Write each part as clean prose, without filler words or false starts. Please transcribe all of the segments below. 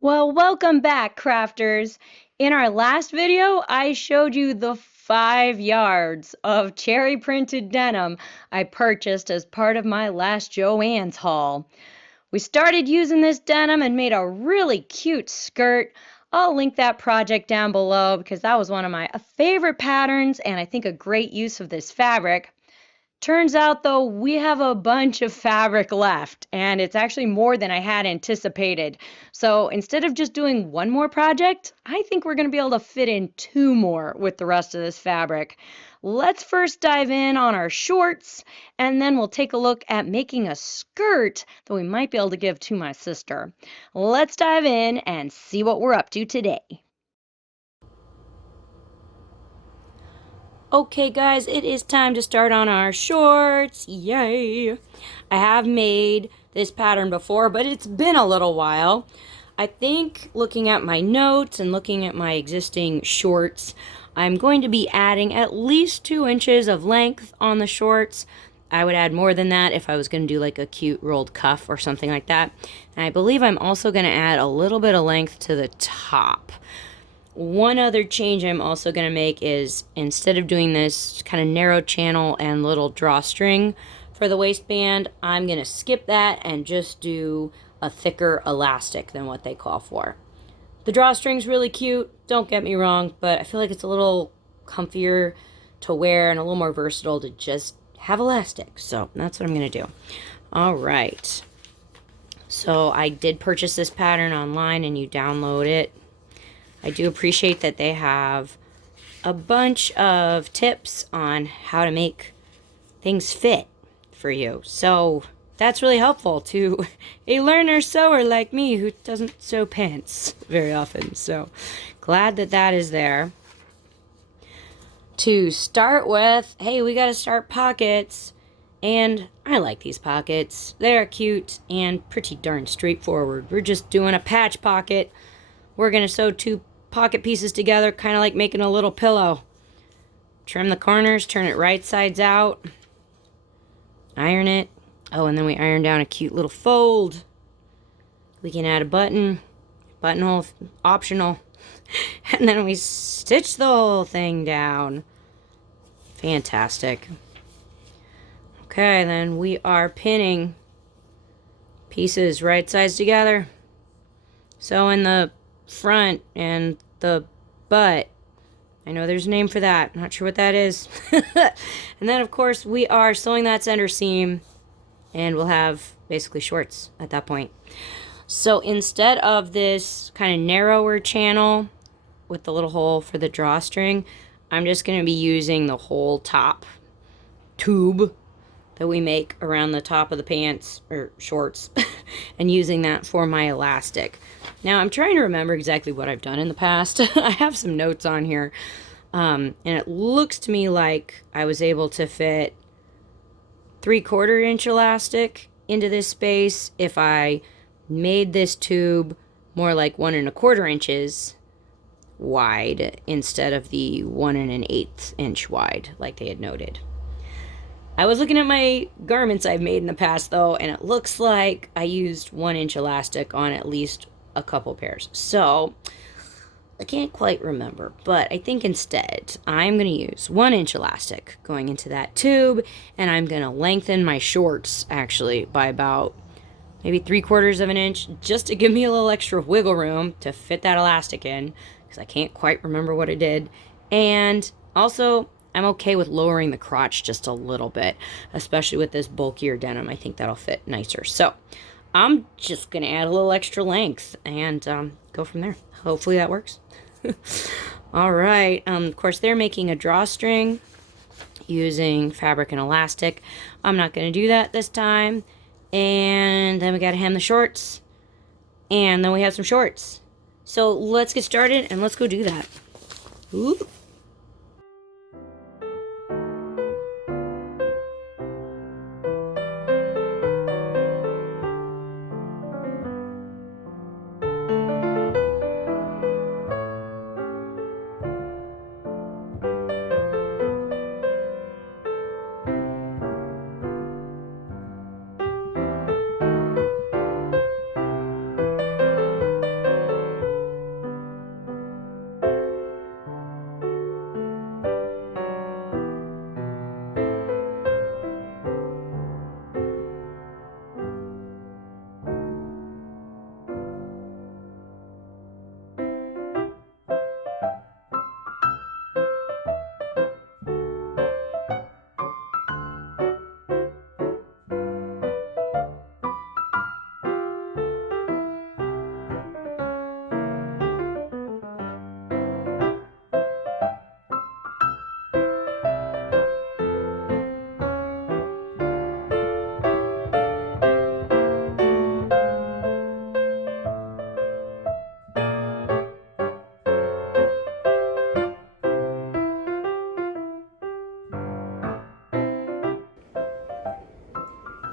Well, welcome back, crafters. In our last video, I showed you the 5 yards of cherry printed denim I purchased as part of my last Joann's haul. We started using this denim and made a really cute skirt. I'll link that project down below because that was one of my favorite patterns and I think a great use of this fabric. Turns out, though, we have a bunch of fabric left, and it's actually more than I had anticipated. So instead of just doing one more project, I think we're going to be able to fit in 2 more with the rest of this fabric. Let's first dive in on our shorts, and then we'll take a look at making a skirt that we might be able to give to my sister. Let's dive in and see what we're up to today. Okay guys, it is time to start on our shorts. Yay! I have made this pattern before, but it's been a little while. I think looking at my notes and looking at my existing shorts, I'm going to be adding at least 2 inches of length on the shorts. I would add more than that if I was going to do like a cute rolled cuff or something like that. And I believe I'm also going to add a little bit of length to the top. One other change I'm also going to make is instead of doing this kind of narrow channel and little drawstring for the waistband, I'm going to skip that and just do a thicker elastic than what they call for. The drawstring's really cute, don't get me wrong, but I feel like it's a little comfier to wear and a little more versatile to just have elastic. So that's what I'm going to do. All right. So I did purchase this pattern online and you download it. I do appreciate that they have a bunch of tips on how to make things fit for you. So that's really helpful to a learner sewer like me who doesn't sew pants very often. So glad that that is there. To start with, hey, we got to start pockets. And I like these pockets. They're cute and pretty darn straightforward. We're just doing a patch pocket. We're going to sew 2 pocket pieces together, kind of like making a little pillow. Trim the corners, turn it right sides out, iron it. Oh, and then we iron down a cute little fold. We can add a buttonhole optional, and then we stitch the whole thing down. Fantastic. Okay, then we are pinning pieces right sides together. So in the front and the butt, I know there's a name for that, not sure what that is. And then of course we are sewing that center seam and we'll have basically shorts at that point. So instead of this kind of narrower channel with the little hole for the drawstring, I'm just going to be using the whole top tube that we make around the top of the pants or shorts and using that for my elastic. Now I'm trying to remember exactly what I've done in the past. I have some notes on here, and it looks to me like I was able to fit 3/4 inch elastic into this space if I made this tube more like 1 1/4 inches wide instead of the 1 1/8 inch wide like they had noted. I was looking at my garments I've made in the past though, and it looks like I used 1 inch elastic on at least a couple pairs. So I can't quite remember, but I think instead I'm going to use 1 inch elastic going into that tube, and I'm going to lengthen my shorts actually by about maybe 3/4 of an inch just to give me a little extra wiggle room to fit that elastic in because I can't quite remember what I did. And also, I'm okay with lowering the crotch just a little bit, especially with this bulkier denim. I think that'll fit nicer. So I'm just going to add a little extra length and go from there. Hopefully that works. All right. Of course, they're making a drawstring using fabric and elastic. I'm not going to do that this time. And then we got to hem the shorts. And then we have some shorts. So let's get started and let's go do that. Ooh.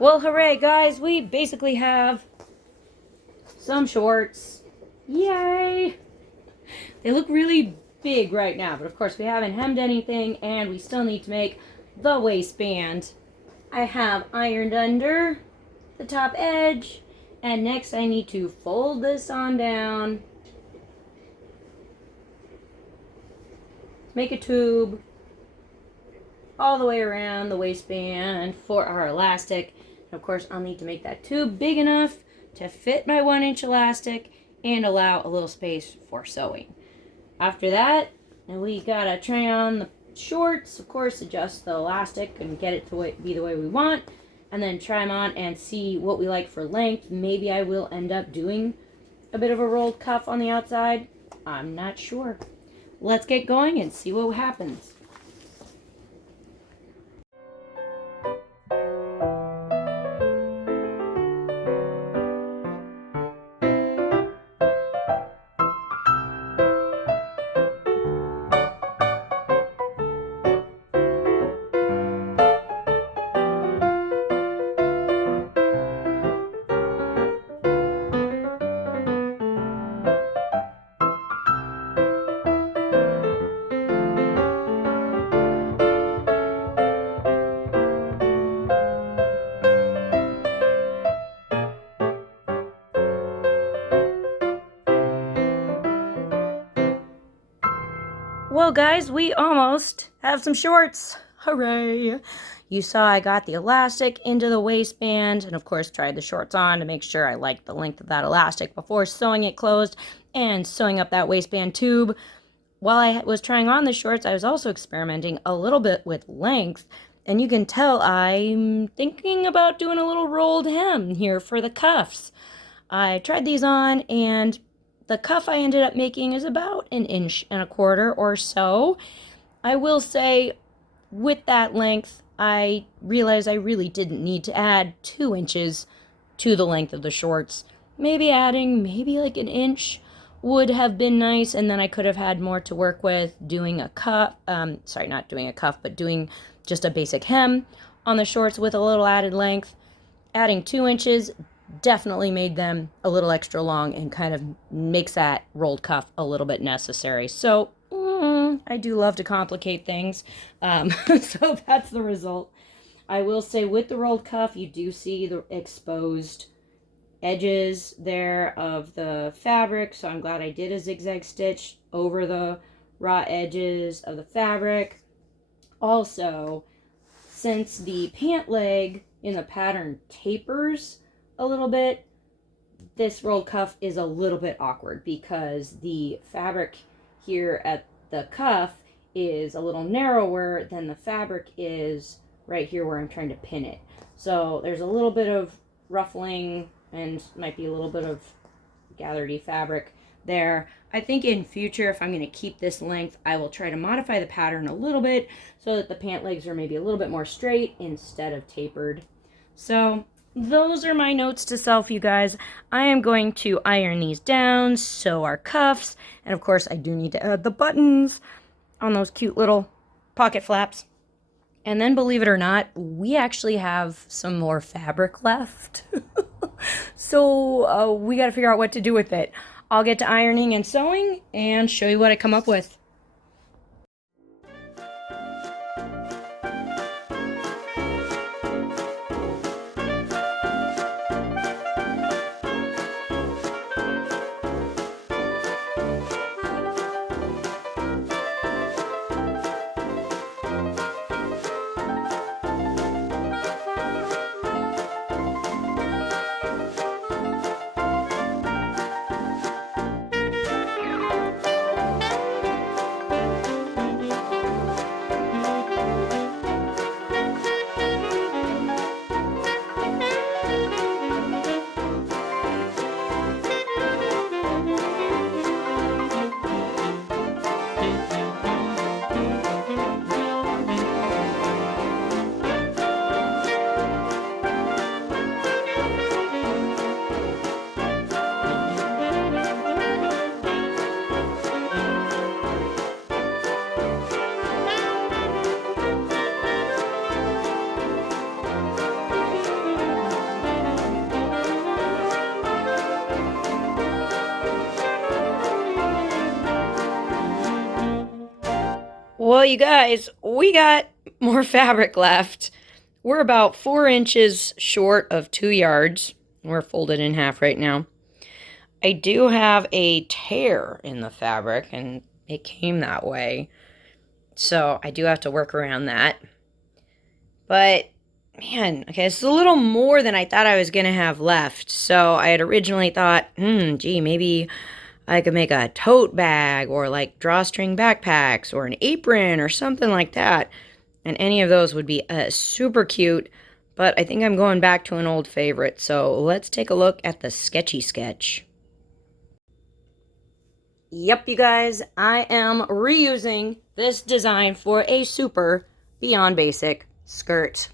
Well, hooray, guys. We basically have some shorts. Yay! They look really big right now, but of course we haven't hemmed anything, and we still need to make the waistband. I have ironed under the top edge, and next I need to fold this on down, make a tube all the way around the waistband for our elastic. And of course, I'll need to make that tube big enough to fit my 1-inch elastic and allow a little space for sewing. After that, we gotta try on the shorts, of course, adjust the elastic and get it to be the way we want, and then try them on and see what we like for length. Maybe I will end up doing a bit of a rolled cuff on the outside. I'm not sure. Let's get going and see what happens. Well, guys, we almost have some shorts. Hooray! You saw I got the elastic into the waistband, and of course tried the shorts on to make sure I liked the length of that elastic before sewing it closed and sewing up that waistband tube. While I was trying on the shorts, I was also experimenting a little bit with length, and you can tell I'm thinking about doing a little rolled hem here for the cuffs. I tried these on, and the cuff I ended up making is about 1.25 inches or so. I will say, with that length, I realized I really didn't need to add 2 inches to the length of the shorts. Maybe adding like 1 inch would have been nice, and then I could have had more to work with doing a cuff, not doing a cuff, but doing just a basic hem on the shorts with a little added length. Adding 2 inches definitely made them a little extra long and kind of makes that rolled cuff a little bit necessary. So I do love to complicate things. So that's the result. I will say with the rolled cuff, you do see the exposed edges there of the fabric. So I'm glad I did a zigzag stitch over the raw edges of the fabric. Also, since the pant leg in the pattern tapers a little bit, this rolled cuff is a little bit awkward because the fabric here at the cuff is a little narrower than the fabric is right here where I'm trying to pin it. So there's a little bit of ruffling and might be a little bit of gathered-y fabric there. I think in future, if I'm going to keep this length, I will try to modify the pattern a little bit so that the pant legs are maybe a little bit more straight instead of tapered. So those are my notes to self, you guys. I am going to iron these down, sew our cuffs, and of course I do need to add the buttons on those cute little pocket flaps. And then, believe it or not, we actually have some more fabric left. So we got to figure out what to do with it. I'll get to ironing and sewing and show you what I come up with. Well, you guys, we got more fabric left. We're about 4 inches short of 2 yards. We're folded in half right now. I do have a tear in the fabric, and it came that way. So I do have to work around that. But, man, okay, this is a little more than I thought I was going to have left. So I had originally thought, gee, maybe I could make a tote bag or like drawstring backpacks or an apron or something like that. And any of those would be super cute. But I think I'm going back to an old favorite. So let's take a look at the sketchy sketch. Yep, you guys, I am reusing this design for a super beyond basic skirt.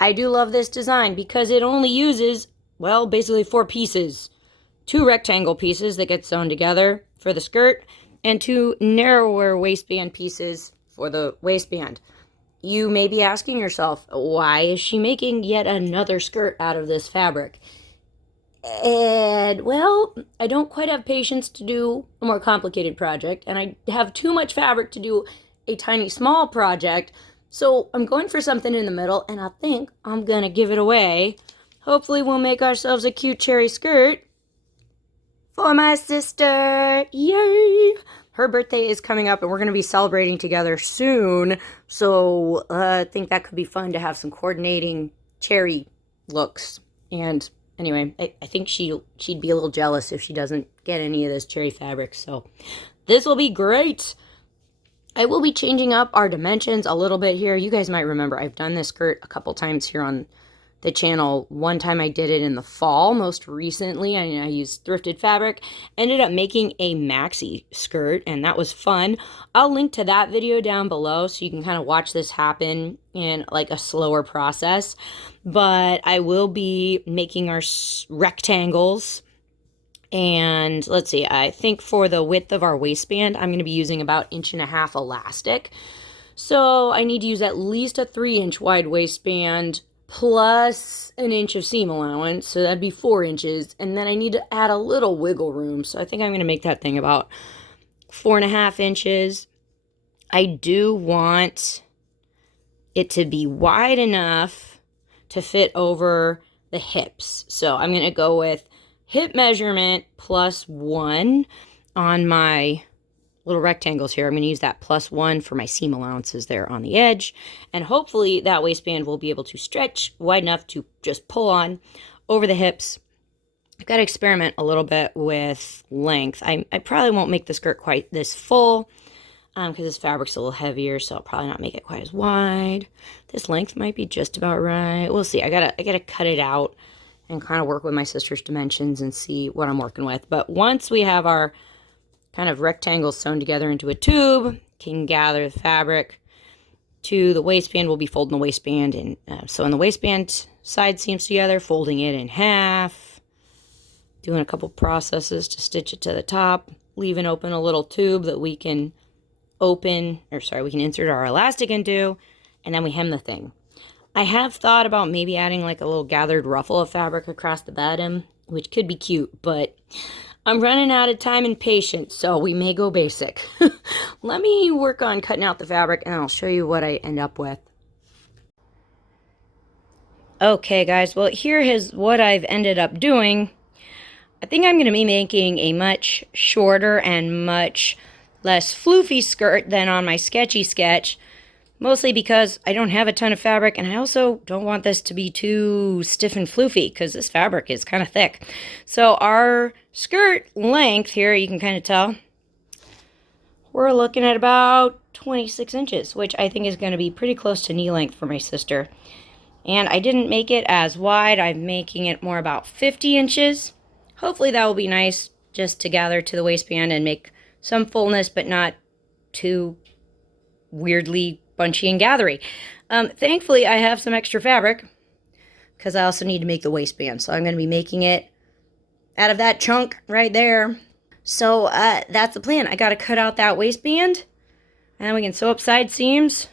I do love this design because it only uses, well, basically 4 pieces. 2 rectangle pieces that get sewn together for the skirt, and 2 narrower waistband pieces for the waistband. You may be asking yourself, why is she making yet another skirt out of this fabric? And, well, I don't quite have patience to do a more complicated project, and I have too much fabric to do a tiny small project, so I'm going for something in the middle, and I think I'm gonna give it away. Hopefully we'll make ourselves a cute cherry skirt for my sister. Yay! Her birthday is coming up, and we're going to be celebrating together soon, so I think that could be fun to have some coordinating cherry looks. And anyway, I think she'd be a little jealous if she doesn't get any of this cherry fabric, so this will be great. I will be changing up our dimensions a little bit here. You guys might remember I've done this skirt a couple times here on the channel. One time I did it in the fall, most recently. I used thrifted fabric, ended up making a maxi skirt, and that was fun. I'll link to that video down below so you can kind of watch this happen in like a slower process. But I will be making our rectangles. And let's see, I think for the width of our waistband, I'm going to be using about 1.5 inch elastic. So I need to use at least a 3-inch wide waistband plus 1 inch of seam allowance, so that'd be 4 inches, and then I need to add a little wiggle room, so I think I'm going to make that thing about 4.5 inches. I do want it to be wide enough to fit over the hips, so I'm going to go with hip measurement +1 on my little rectangles here. I'm going to use that +1 for my seam allowances there on the edge, and hopefully that waistband will be able to stretch wide enough to just pull on over the hips. I've got to experiment a little bit with length. I probably won't make the skirt quite this full because this fabric's a little heavier, so I'll probably not make it quite as wide. This length might be just about right. We'll see. I gotta cut it out and kind of work with my sister's dimensions and see what I'm working with. But once we have our kind of rectangles sewn together into a tube, can gather the fabric to the waistband. We'll be folding the waistband and sewing the waistband side seams together, folding it in half, doing a couple processes to stitch it to the top, leaving open a little tube that we can we can insert our elastic into, and then we hem the thing. I have thought about maybe adding like a little gathered ruffle of fabric across the bottom, which could be cute, but I'm running out of time and patience, so we may go basic. Let me work on cutting out the fabric, and I'll show you what I end up with. Okay, guys, well, here is what I've ended up doing. I think I'm going to be making a much shorter and much less floofy skirt than on my sketchy sketch, mostly because I don't have a ton of fabric, and I also don't want this to be too stiff and floofy because this fabric is kind of thick. So our skirt length here, you can kind of tell, we're looking at about 26 inches, which I think is going to be pretty close to knee length for my sister. And I didn't make it as wide. I'm making it more about 50 inches. Hopefully that will be nice just to gather to the waistband and make some fullness, but not too weirdly bunchy and gathery. Thankfully, I have some extra fabric because I also need to make the waistband. So I'm going to be making it out of that chunk right there. So that's the plan. I got to cut out that waistband, and then we can sew up side seams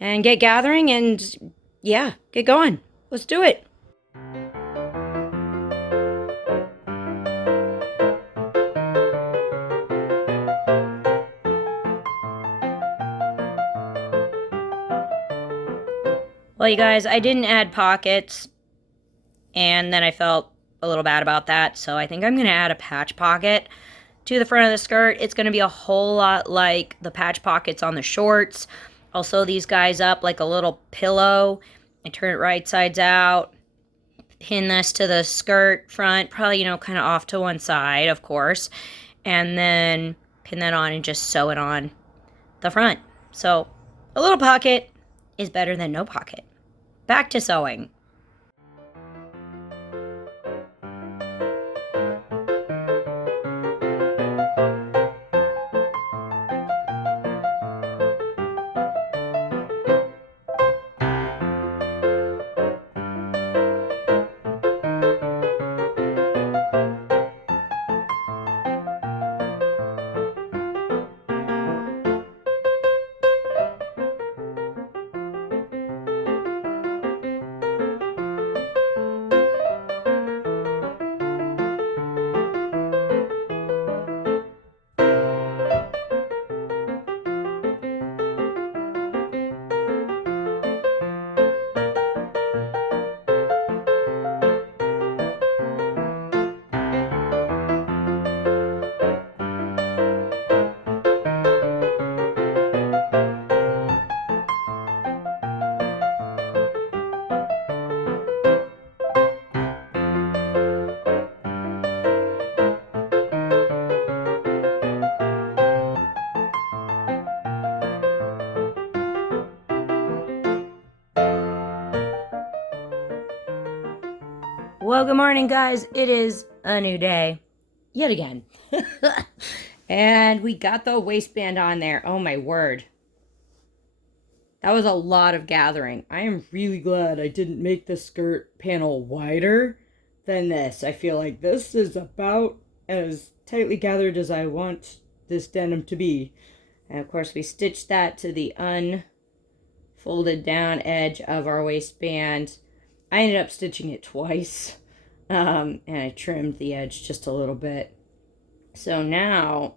and get gathering and, yeah, get going. Let's do it. Well, you guys, I didn't add pockets, and then I felt a little bad about that, so I think I'm going to add a patch pocket to the front of the skirt. It's going to be a whole lot like the patch pockets on the shorts. I'll sew these guys up like a little pillow and turn it right sides out. Pin this to the skirt front, probably, kind of off to one side, of course. And then pin that on and just sew it on the front. So a little pocket is better than no pocket. Back to sewing. Well, good morning, guys. It is a new day yet again. And we got the waistband on there. Oh, my word. That was a lot of gathering. I am really glad I didn't make the skirt panel wider than this. I feel like this is about as tightly gathered as I want this denim to be. And of course, we stitched that to the unfolded down edge of our waistband. I ended up stitching it twice, and I trimmed the edge just a little bit. So now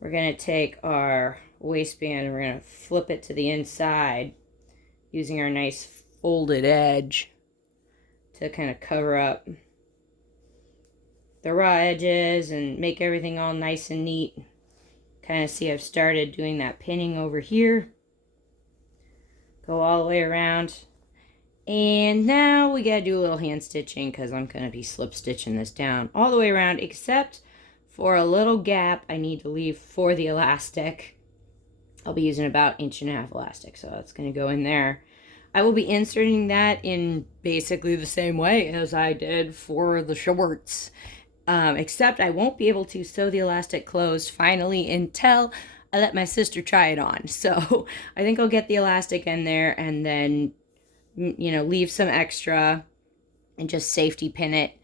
we're going to take our waistband and we're going to flip it to the inside using our nice folded edge to kind of cover up the raw edges and make everything all nice and neat. Kind of see I've started doing that pinning over here. Go all the way around. And now we gotta do a little hand stitching because I'm gonna be slip stitching this down all the way around, except for a little gap I need to leave for the elastic. I'll be using about 1.5 inch elastic, so that's gonna go in there. I will be inserting that in basically the same way as I did for the shorts, except I won't be able to sew the elastic closed finally until I let my sister try it on. So I think I'll get the elastic in there and then leave some extra and just safety pin it,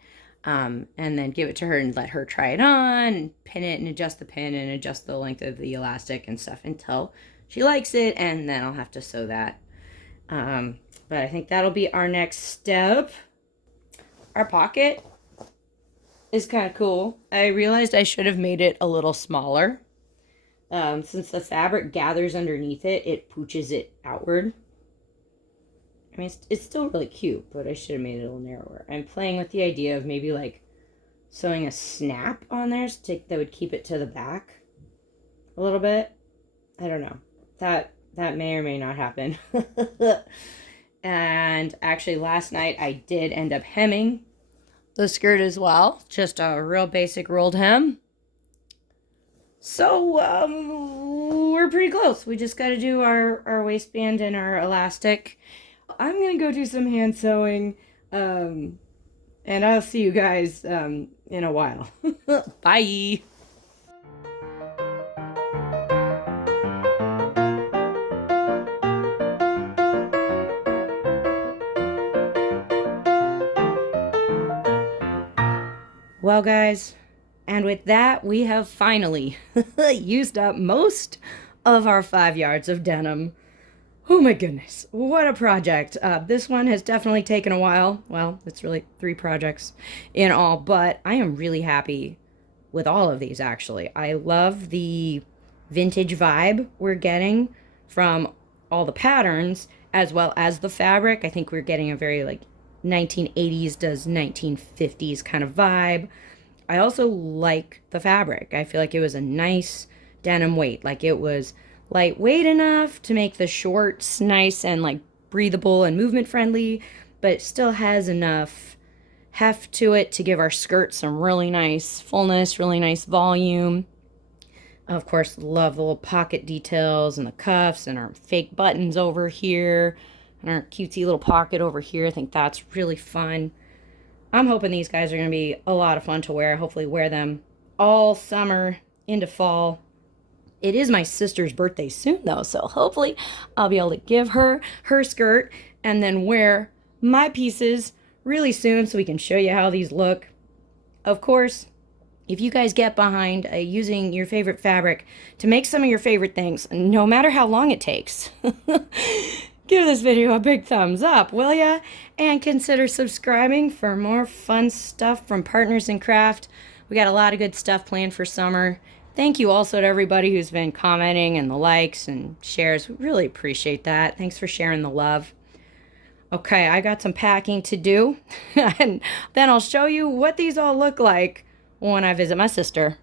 and then give it to her and let her try it on and pin it and adjust the pin and adjust the length of the elastic and stuff until she likes it, and then I'll have to sew that. But I think that'll be our next step. Our pocket is kind of cool. I realized I should have made it a little smaller. Since the fabric gathers underneath it, it pooches it outward. I mean, it's still really cute, but I should have made it a little narrower. I'm playing with the idea of maybe like sewing a snap on there that would keep it to the back a little bit. I don't know. That may or may not happen. And actually last night I did end up hemming the skirt as well. Just a real basic rolled hem. So we're pretty close. We just got to do our waistband and our elastic. I'm going to go do some hand sewing, and I'll see you guys in a while. Bye! Well, guys, and with that, we have finally used up most of our 5 yards of denim. Oh my goodness, what a project. This one has definitely taken a while. Well, it's really 3 projects in all, but I am really happy with all of these, actually. I love the vintage vibe we're getting from all the patterns, as well as the fabric. I think we're getting a very like 1980s does 1950s kind of vibe. I also like the fabric. I feel like it was a nice denim weight. Like it was lightweight enough to make the shorts nice and like breathable and movement friendly, but it still has enough heft to it to give our skirt some really nice fullness, really nice volume. Of course, love the little pocket details and the cuffs and our fake buttons over here and our cutesy little pocket over here. I think that's really fun. I'm hoping these guys are going to be a lot of fun to wear. Hopefully wear them all summer into fall. It is my sister's birthday soon, though, so hopefully I'll be able to give her her skirt and then wear my pieces really soon so we can show you how these look. Of course, if you guys get behind using your favorite fabric to make some of your favorite things, no matter how long it takes, give this video a big thumbs up, will ya? And consider subscribing for more fun stuff from Partners in Craft. We got a lot of good stuff planned for summer. Thank you also to everybody who's been commenting and the likes and shares. We really appreciate that. Thanks for sharing the love. Okay, I got some packing to do, and then I'll show you what these all look like when I visit my sister.